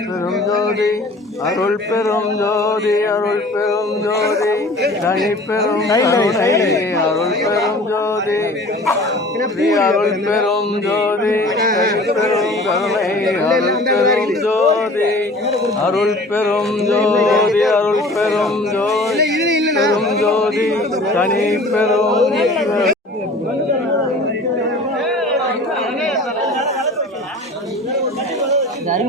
பெரும் ஜோதி அருள் பெரும் ஜோதி அருள் பெரும் ஜோதி தனி பெரும் அருள் பெரும் ஜோதி. அருள் பெரும் ஜோதி பெரும் கருணை அருள் பெரும் ஜோதி. அருள் பெரும் ஜோதி அருள் பெரும் ஜோதி பெரும் ஜோதி தனி பெரும்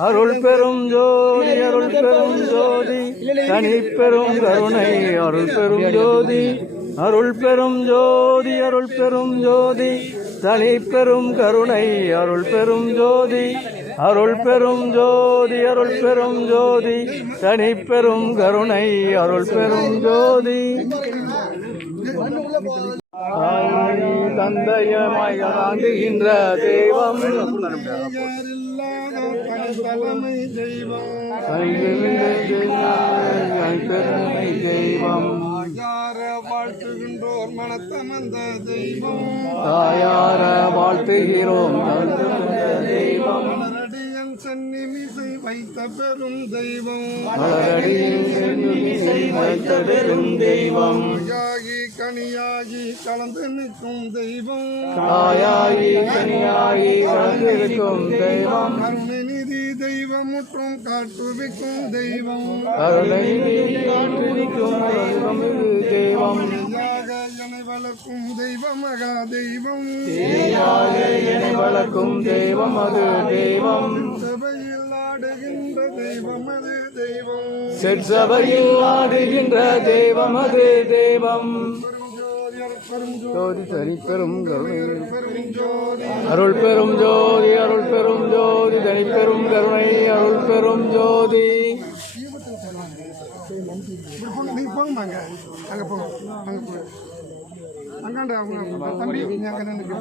அருள் பெரும் ஜோதி அருள் பெரும் ஜோதி. தனி பெரும் கருணை அருள் பெரும் ஜோதி. அருள் பெரும் ஜோதி அருள் பெரும் ஜோதி. தனி பெரும் கருணை அருள் பெரும் ஜோதி. அருள் பெரும் ஜோதி அருள் பெரும் ஜோதி. தனி பெரும் கருணை அருள் பெரும் ஜோதி. தந்தைய தாயே தெய்வம். ஆண்டுகின்ற தெய்வம். பெருமை தெய்வம் வாழ்த்துகின்றோர் மனத்தமந்த தெய்வம். தாயார வாழ்த்துகிறோம். தெய்வம் மலரடியன் சென்னிமிசை வைத்த பெரும் தெய்வம். மலரடியில் சென்னிசை வைத்த பெரும் தெய்வம். யாகி கனியாகி கலந்து நிற்கும் தெய்வம். தாயாகி கனியாகி தெய்வம் கருணநிதி தெய்வம். முற்றும் காட்டுவிக்கும் தெய்வம். கருணை காற்றிருக்கும் தெய்வம் இது தெய்வம். யாக என வளர்க்கும் தெய்வம் மகா தெய்வம். என்னை வளர்க்கும் தெய்வம் அது தெய்வம். சபையில் ஆடுகின்ற தெய்வம் அது தெய்வம். செற்சபையில் ஆடுகின்ற தெய்வம் அது தெய்வம். ஜோதி தனி பெரும் கருணை அருள் பெரும் ஜோதி அருள் பெரும் ஜோதி தனி பெரும் கருணை அருள் பெரும் ஜோதி. நீ அங்கே. போங்க அங்கே போங்க அங்காண்ட அவங்க தம்பி அங்கே நின்று